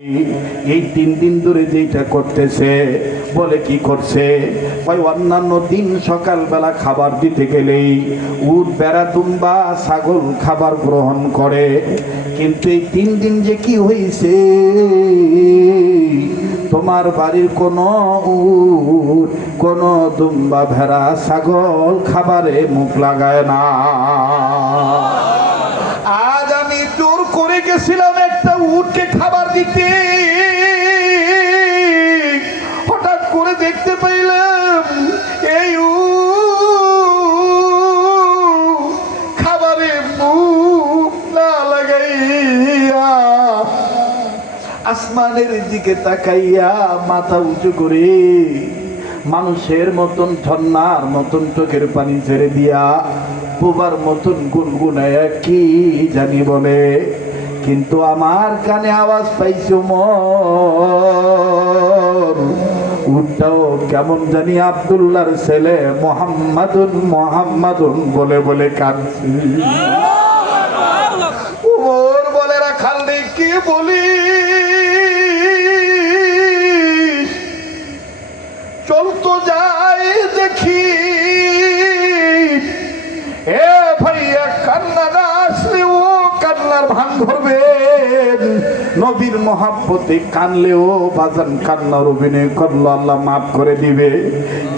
এই তিন দিন ধরে যেটা করতেছে, বলে কি করছে? ওই অন্যান্য দিন সকালবেলা খাবার দিতে গেলেই উট, বেড়া, দুম্বা, ছাগল খাবার গ্রহণ করে। কিন্তু এই তিন দিন যে কি হয়েছে তোমার বাড়ির কোনো উট, কোনো দুম্বা, ভেড়া, ছাগল খাবারে মুখ লাগায় না। আজ আমি জোর করে গেছিলাম উটকে খাবার দিতে। হঠাৎ করে দেখতে পাইলাম এই খাবারে লাগাইয়া আসমানের দিকে তাকাইয়া মাথা উঁচু করে মানুষের মতন ঝর্ণার মতন চোখের পানি ছেড়ে দিয়া পোবার মতন গুনগুনায় কি জানি বলে। কিন্তু আমার কানে আওয়াজ পাইছো মর। কেমন জানি আব্দুল্লাহর ছেলে মোহাম্মদুন মোহাম্মদুন বলে বলে কাঁদছি। উমর বলে রাখাল কি বলি চল তো যাই দেখি। এ ভাইয়া কান্না কান্নার ভান ধরবে। নবীর মহাব্বতে কানলেও বাজান কান্নার অভিনয় করল, আল্লাহ মাফ করে দিবে।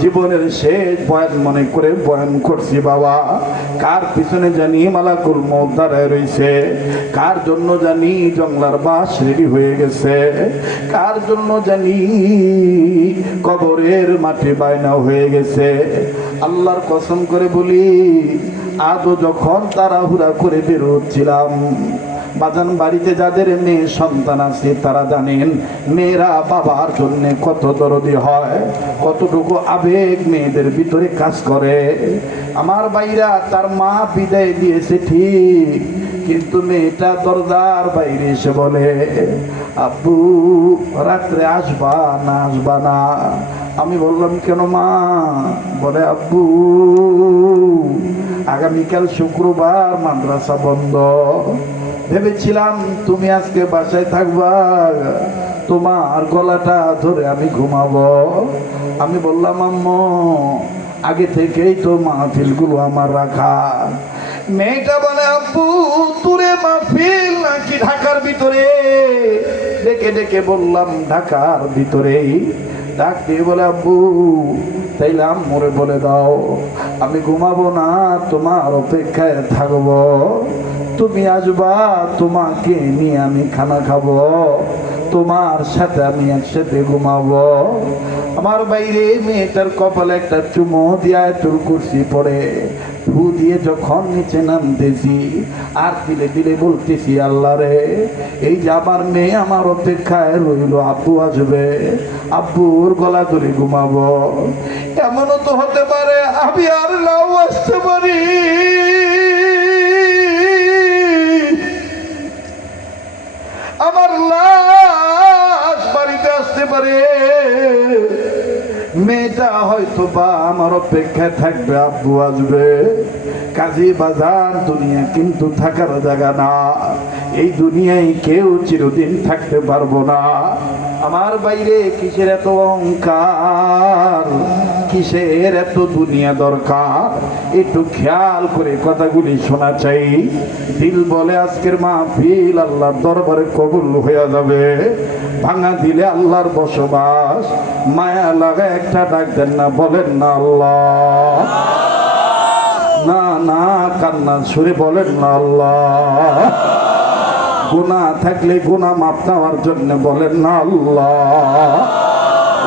জীবনের শেষ বয়ান মনে করে বয়ান করছি, বাবা। কার পিছনে জানি মালাকুল মত দাঁড়ায় রয়েছে কার জন্য জানি জংলার বাস রেডি হয়ে গেছে? কার জন্য জানি কবরের মাটি বায়না হয়ে গেছে? আল্লাহর কসম করে বলি, আদৌ যখন তাড়াহুড়া করে বেরোচ্ছিলাম বাজান বাড়িতে যাদের মেয়ে সন্তান আছে, তারা জানেন মেয়েরা বাবার জন্য কত দরদি হয়, কতটুকু আবেগ মেয়েদের ভিতরে কাজ করে। আমার বাইরা তার মা বিদায় দিয়েছে ঠিক, কিন্তু মেয়েটা দরজার বাইরে এসে বলে, আব্বু, রাত্রে আসবা না আসবা না? আমি বললাম, কেন মা? বলে, আব্বু, আগামীকাল শুক্রবার মাদ্রাসা বন্ধ। ভেবেছিলাম তুমি আজকে বাসায় থাকবা। তোমার গলাটা ধরে আমি ঘুমাবো। আমি বললাম, আম্মু, আগে থেকেই তো মাহফিলগুলো আমার রাখা। মেয়েটা বলে, আব্বু, তুরে মাহফিল নাকি ঢাকার ভিতরে? ডেকে ডেকে বললাম, ঢাকার ভিতরেই। ডাক দিয়ে বলে, আব্বু, তাইলে আম্মুরে বলে দাও, আমি ঘুমাবো না, তোমার অপেক্ষায় থাকব। তুমি আসবা, তোমাকে নিয়ে আমি খানা খাব, তোমার সাথে আমি একসাথে ঘুমাবো। আমার বাইরে মেয়েটার কপালে একটা চুমো দিয়া চুল কুর্সি পড়ে ফু দিয়ে যখন নিচে নামতেছি, আর দিলে দিলে বলতেছি, আল্লাহ রে, এই যে আমার মেয়ে আমার অপেক্ষায় রইল, আব্বু আসবে, আব্বুর গলা ধরে ঘুমাবো। এমনও তো হতে পারে, আমি আর নাও আসতে পারি আমার লাশ আসতে পারে। মেয়েটা হয়তো বা আমার অপেক্ষায় থাকবে, আব্বু আসবে। কাজী বাজার দুনিয়া কিন্তু থাকার জায়গা না। এই দুনিয়ায় কেউ চিরদিন থাকতে পারব না। আমার বাইরে কিসের এত অহংকার? কিসের এত দুনিয়া দরকার? একটু খেয়াল করে কথাগুলি শোনা চাই। দিল বলে, আজকের মাহফিল আল্লাহর দরবারে কবুল হয়ে যাবে। ভাঙা দিলে আল্লাহর বসবাস। মায়া লাগা একটা ডাক দেন না, বলেন না আল্লাহ। না না, কান্না সুরে বলেন না আল্লাহ। গুণা থাকলে গুণা মাপ নেওয়ার জন্য বলেন না আল্লাহ।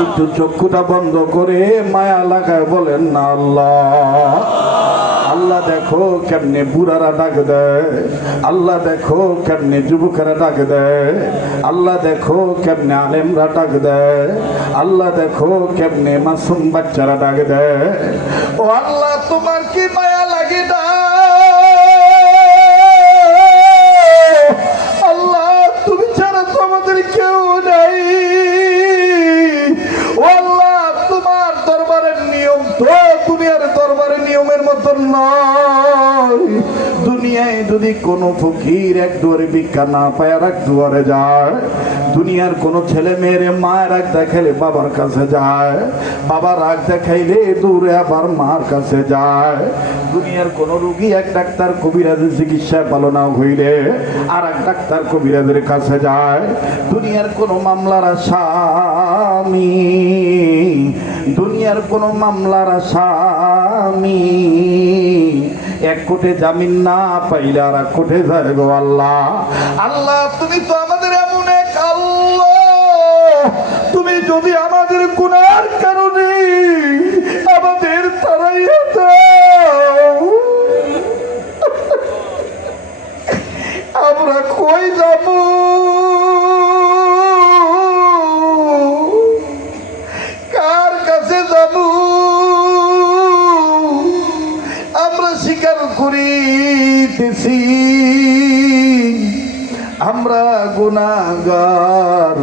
একটু চক্ষুটা বন্ধ করে মায়া লাগায় বলেন না আল্লাহ। আল্লাহ দেখো কেমনে বুড়ারা ডাক দেয়। আল্লাহ দেখো কেমনে যুবকেরা ডাক দেয়। আল্লাহ দেখো কেমনে আলেমরা ডাক দেয়। আল্লাহ দেখো কেমনে মাসুম বাচ্চারা ডাক দেয়। ও আল্লাহ, তোমার কি মায়া লাগে তো কেউ নাই। তোমার দরবারের নিয়ম তো দুনিয়ার দরবারের নিয়মের মতো নয়। দুনিয়ায় যদি কোনো ফকির এক দুয়ারে ভিক্ষা না পায় আর এক দুয়ারে যায় দুনিয়ার কোনো ছেলে মেয়েরে মায়ের রাগ দেখাইলে বাবার কাছে যায় বাবা রাগ দেখাইলে দূরে আবার মার কাছে যায়। দুনিয়ার কোন রুগী এক ডাক্তার কবিরাজের চিকিৎসায় পালনা হইলে আর এক ডাক্তার কবিরাজের কাছে যায়। দুনিয়ার কোন মামলার আসামি, দুনিয়ার কোন মামলার আসামি, এক কোটে জামিন না পাইলে আর এক কোটে যায় গো আল্লাহ। আল্লাহ, তুমি তো যদি আমাদের গুনার কারণে আমাদের তারাইয়া দাও। আমরা কই যাব? কার কাছে যাব? আমরা স্বীকার করিতেছি। আমরা গুনাগার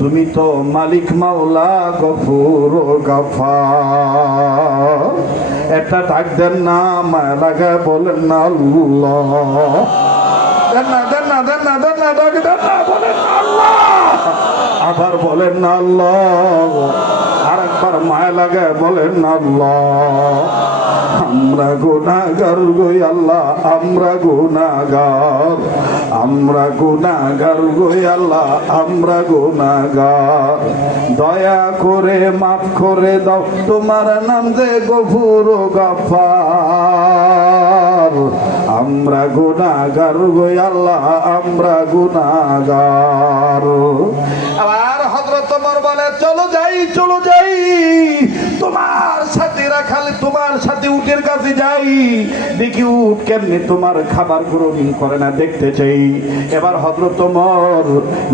তুমি তো মালিক মাওলা গফুর গাফার। একটা ডাক দেন না মায়া লাগে বলেন না দেন না, দেন বলেন আল্লাহ। আবার বলেন না আল্লাহ। আর একবার মায়া লাগা বলেন না আল্লাহ। আমরা গুনাগার গই আল্লাহ, আমরা গুনাগার আমরা গুনাগার গই আল্লাহ, আমরা গুনাগার দয়া করে মাফ করে দাও, তোমার নাম যে গফুর গাফার। আমরা গুনাগার গই আল্লাহ, আমরা গুনাগার আবার হজরত ওমর বলে, চলো যাই চলো যাই। তোমার সাথে রাখালে তোমার সাথে উটের কাছে যাই। দেখি উঠ কেমনে তোমার খাবার গ্রহণ করে না দেখতে চাই। এবার হজরত ওমর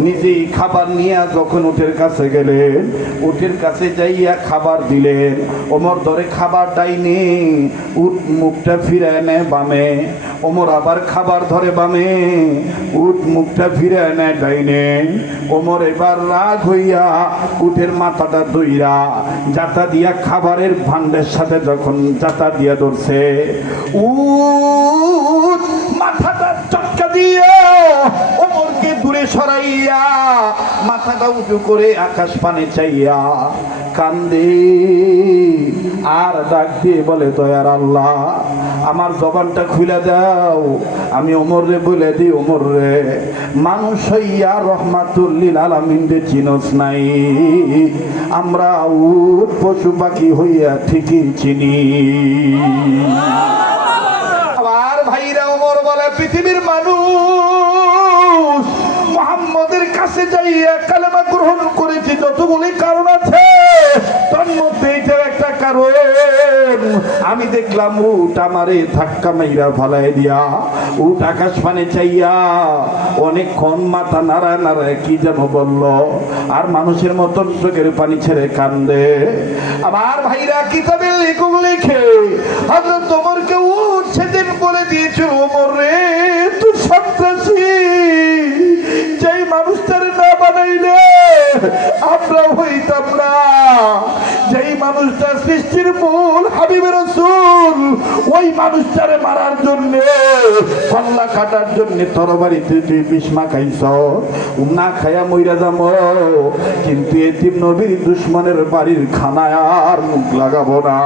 নিজেই খাবার নিয়ে যখন উটের কাছে গেলেন, উটের কাছে যাইয়া খাবার দিলেন। ওমর ধরে খাবার ডাইনি উট মুখটা ফিরে নেয় বামে। ওমর আবার খাবার ধরে বামে, উট মুখটা ফিরে নেয় ডাইনে। ওমর এবার রাগ হইয়া উটের মাথাটা দইরা, যাতা দিয়া খাবারের ভান্ডের সাথে যখন যাতা দিয়া ধরছে, উট মাথাটা চটকা দিয়ে ওমরকে দূরে সরাইয়া মাথাটা উঁচু করে আকাশ পানে চাইয়া কান্দে, আর ডাক দিয়ে বলে, দয়ার আল্লাহ, আমার জবানটা খুলে দাও। আমি ওমর রে বলে দিই, ওমর। রে মানুষ হইয়া রহমাতুল্লিল আলামিন রে চিনস নাই। আমরা উট, পশু পাখি হইয়া ঠিকই চিনি। আবার ভাইরা ওমর বলে, পৃথিবীর মানুষ মোহাম্মদের কাছে যাইয়া কালেমা গ্রহণ করেছি, যতগুলি কারণ আছে আমি দেখলাম উট আমারে ধাক্কা মাইরা ফালাই দিয়া, উট আকাশ পানে চাইয়া অনেকক্ষণ মাথা নাড়া নাড়ায় কি যেন বলল। আর মানুষের মতন চোখের পানি ছেড়ে কান্দে। আমার ভাইরা কিতাবে লেখক লেখে হজরত তোমারকে উঠ সেদিন বলে দিয়েছিল ওমর রে তুই সন্ত্রাসী, যেই মানুষটার না বানাইলে আমরা মানুষটা সৃষ্টির মূল হাবিবের রসুল। ওই মানুষটারে মারার জন্য পাল্লা কাটার জন্য তরবারি তুই বিষ্মা খাইছ না খায়া মইরা যাম। কিন্তু এতিম নবীর দুশ্মনের বাড়ির খানায় আর মুখ লাগাবো না।